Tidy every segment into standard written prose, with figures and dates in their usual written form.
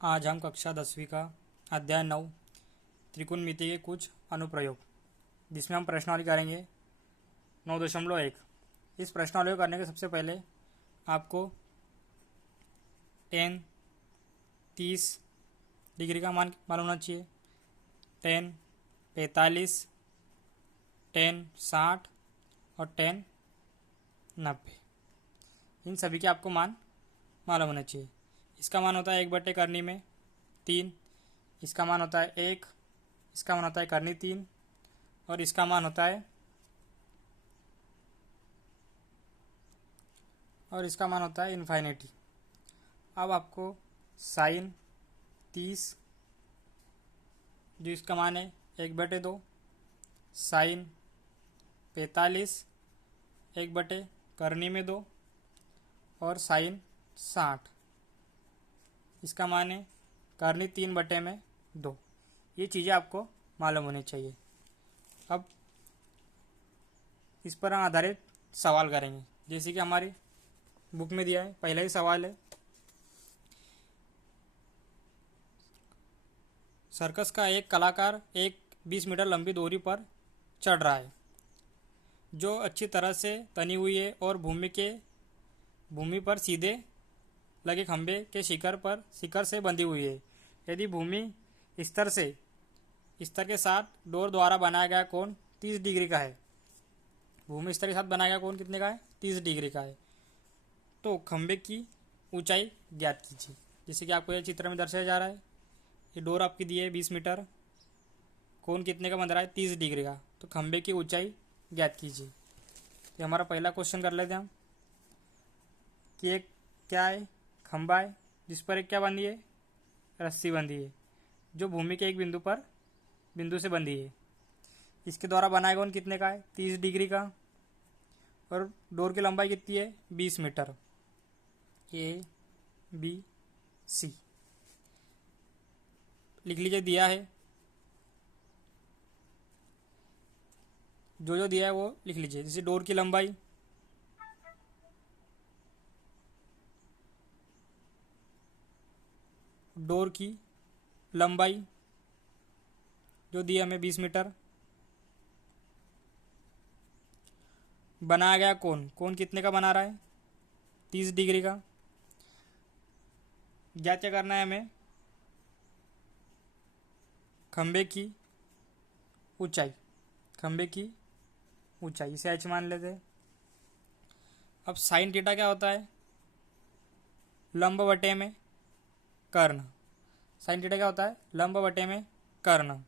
आज हम कक्षा 10वीं का अध्याय 9 त्रिकोणमिति के कुछ अनुप्रयोग, जिसमें हम प्रश्नावली करेंगे 9.1। इस प्रश्नावली को करने के सबसे पहले आपको tan 30 डिग्री का मान मालूम होना चाहिए, tan 45, tan 60 और tan 90। इन सभी के आपको मान मालूम होना चाहिए। इसका मान होता है 1 करनी में 3, इसका मान होता है 1, इसका मान होता है करनी 3 और इसका मान होता है इन्फाइनिटी। अब आपको साइन 30 जो इसका मान है 1/2, साइन 45 1 करनी में 2 और साइन 60 इसका मान है करनी 3/2। ये चीज़ें आपको मालूम होनी चाहिए। अब इस पर हम आधारित सवाल करेंगे, जैसे कि हमारी बुक में दिया है। पहला ही सवाल है, सर्कस का एक कलाकार एक 20 मीटर लंबी दूरी पर चढ़ रहा है, जो अच्छी तरह से तनी हुई है और भूमि पर सीधे लगे खंभे के शिखर से बंधी हुई है। यदि भूमि स्तर के साथ डोर द्वारा बनाया गया कोण 30 डिग्री का है। भूमि स्तर के साथ बनाया गया कोण कितने का है? 30 डिग्री का है। तो खंभे की ऊंचाई ज्ञात कीजिए। जैसे कि आपको यह चित्र में दर्शाया जा रहा है, ये डोर आपकी दी है 20 मीटर, कोण कितने का बन रहा है? 30 डिग्री का। तो खंभे की ऊंचाई ज्ञात कीजिए। तो हमारा पहला क्वेश्चन कर लेते हैं हम कि एक क्या है? खंभा है जिस पर एक क्या बंधी है? रस्सी बंधी है, जो भूमि के एक बिंदु से बंधी है। इसके द्वारा बनाया कोण कितने का है? 30 डिग्री का। और डोर की लंबाई कितनी है? 20 मीटर। ABC लिख लीजिए, दिया है। जो दिया है वो लिख लीजिए। जैसे डोर की लंबाई जो दी है हमें 20 मीटर। बनाया गया कोण कितने का बना रहा है? 30 डिग्री का। ज्ञात क्या करना है हमें? खंभे की ऊंचाई, इसे h मान लेते हैं। अब साइन थीटा क्या होता है? लंब बटे में कर्ण। साइन थीटा क्या होता है? लंब बटे में कर्ण।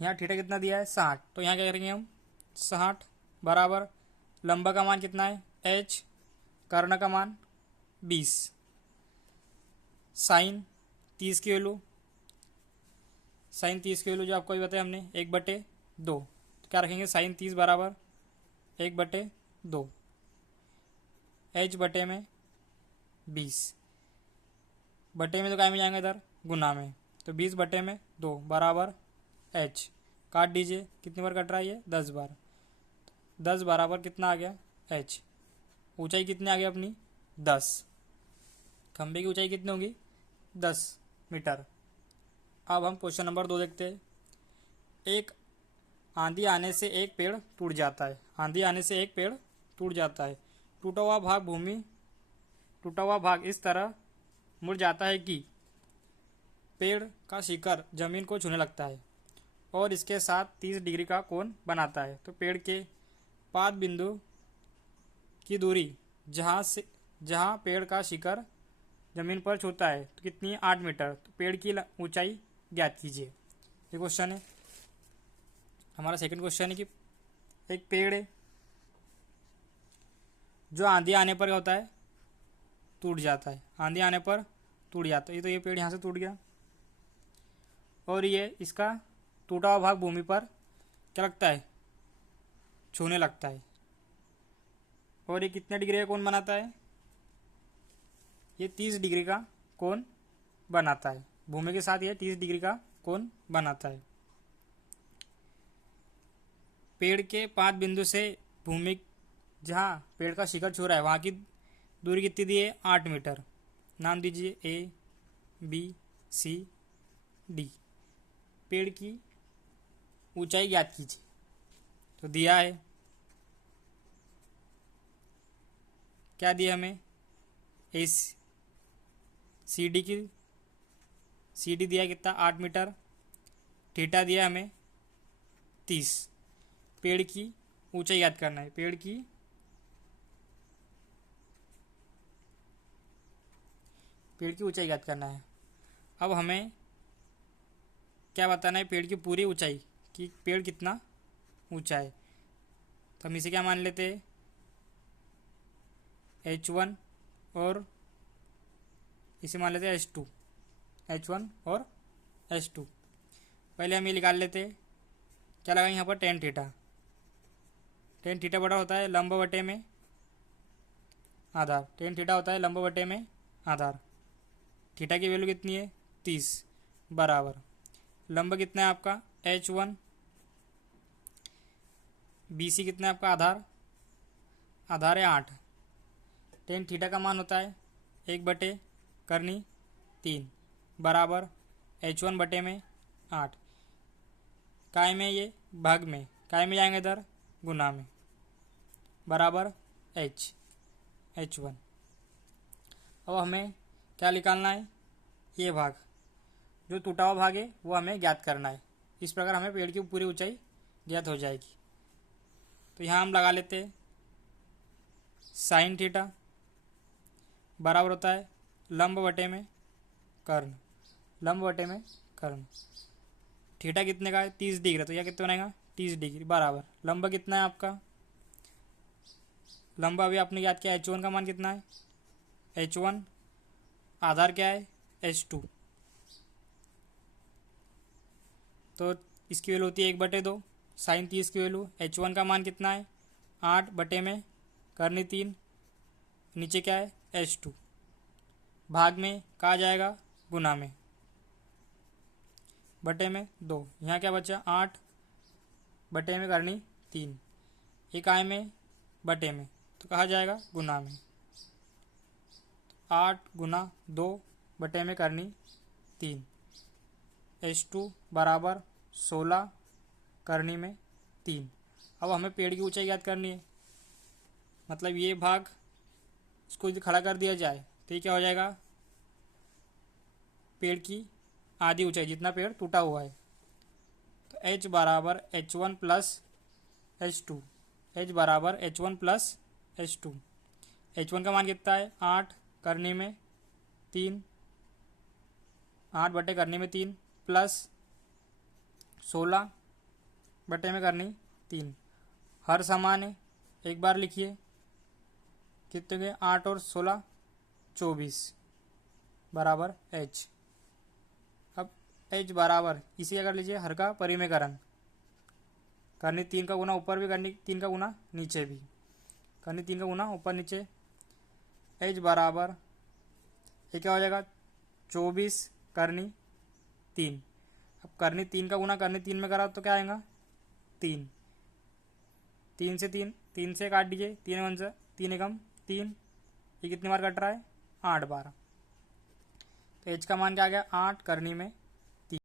यहाँ थीटा कितना दिया है? 60। तो यहाँ क्या करेंगे हम? 60 बराबर लंबा का मान कितना है? h, कर्ण का मान 20। साइन 30 की वैल्यू जो आपको भी बताया हमने 1/2। तो क्या रखेंगे? साइन 30 बराबर 1/2, h बटे में 20। बटे में तो क्या में जाएंगे इधर? गुना में। तो 20/2 बराबर h। काट दीजिए, कितनी बार कट रहा है ये? 10 बार। 10 बराबर कितना आ गया? h। ऊंचाई कितनी आ गई अपनी? 10। खंभे की ऊंचाई कितनी होगी? 10 मीटर। अब हम क्वेश्चन नंबर 2 देखते हैं। एक आंधी आने से एक पेड़ टूट जाता है। टूटा हुआ भाग इस तरह मुड़ जाता है कि पेड़ का शिखर जमीन को छूने लगता है और इसके साथ 30 डिग्री का कोण बनाता है। तो पेड़ के पाद बिंदु की दूरी जहां पेड़ का शिखर जमीन पर छूता है तो कितनी है? 8 मीटर। तो पेड़ की ऊंचाई ज्ञात कीजिए। ये क्वेश्चन है। हमारा सेकंड क्वेश्चन है कि एक पेड़ है जो आंधी आने पर क्या होता है? टूट जाता है। तो ये पेड़ यहाँ से टूट गया और ये इसका टूटा हुआ भाग भूमि पर क्या लगता है? छूने लगता है। और ये कितने डिग्री का कोण बनाता है? ये 30 डिग्री का कोण बनाता है। भूमि के साथ ये 30 डिग्री का कोण बनाता है। पेड़ के 5 बिंदु से भूमि जहाँ पेड़ का शिखर छू रहा है वहाँ की दूरी कितनी दी है? 8 मीटर। नाम दीजिए ए बी सी डी। पेड़ की ऊंचाई ज्ञात कीजिए। तो दिया है, क्या दिया हमें, ए सी डी की सी डी दिया कितना 8 मीटर, थीटा दिया हमें 30। पेड़ की ऊंचाई याद करना है, पेड़ की ऊंचाई याद करना है। अब हमें क्या बताना है, पेड़ की पूरी ऊंचाई कि पेड़ कितना ऊंचा है। तो हम इसे क्या मान लेते हैं, H1 और इसे मान लेते हैं H2, H1 और H2। पहले हम ये निकाल लेते हैं, क्या लगा यहाँ पर टेन थीटा। टेन थीटा बड़ा होता है लंब बटे में आधार, टेन थीटा होता है लंब बटे में आधार। थीटा की वैल्यू कितनी है 30 बराबर लंब कितना है आपका H1, BC कितना है आपका आधार है 8। टेन थीटा का मान होता है 1/3 बराबर H1 बटे में 8। काय में ये भाग में, काय में जाएंगे इधर गुना में, बराबर H1। अब हमें क्या निकालना है, ये भाग जो टूटा हुआ भाग है वो हमें ज्ञात करना है। इस प्रकार हमें पेड़ की पूरी ऊंचाई ज्ञात हो जाएगी। तो यहाँ हम लगा लेते हैं साइन थीटा बराबर होता है लंब बटे में कर्ण, लंब बटे में कर्ण। थीटा कितने का है 30 डिग्री, तो यह कितना बनेगा 30 डिग्री बराबर लंब कितना है आपका, लंब अभी आपने याद किया H1 का मान कितना है, H1 आधार क्या है H2, तो इसकी वैल्यू होती है 1/2 साइन 30 की वैल्यू। H1 का मान कितना है 8 बटे में करनी 3, नीचे क्या है H2, भाग में कहा जाएगा गुना में बटे में 2। यहाँ क्या बचा 8 बटे में करनी 3, एक आय में बटे में तो कहा जाएगा गुना में। 8 गुना 2 बटे में करनी 3, H2 बराबर 16 करनी में 3। अब हमें पेड़ की ऊंचाई याद करनी है, मतलब ये भाग इसको यदि खड़ा कर दिया जाए तो ये क्या हो जाएगा, पेड़ की आधी ऊंचाई जितना पेड़ टूटा हुआ है। तो H बराबर H1 प्लस H2, H बराबर H1 प्लस H2। H1 का मान कितना है 8 करने में 3, 8 बटे करने में 3 प्लस 16 बटे में करनी 3। हर समान है, एक बार लिखिए कितने के 8 और 16 24 बराबर H। अब H बराबर इसी अगर लीजिए हर का परिमेयकरण, करनी 3 का गुना ऊपर भी, करनी 3 का गुना नीचे भी, करनी 3 का गुना ऊपर नीचे। H बराबर ये क्या हो जाएगा 24 करनी 3। अब करनी 3 का गुना करनी 3 में करा तो क्या आएगा 3, 3 से 3 से काट दीजिए, 3 1 से 3 एकम 3, ये कितनी बार कट रहा है 8 बार। तो H का मान क्या आ गया 8 करनी में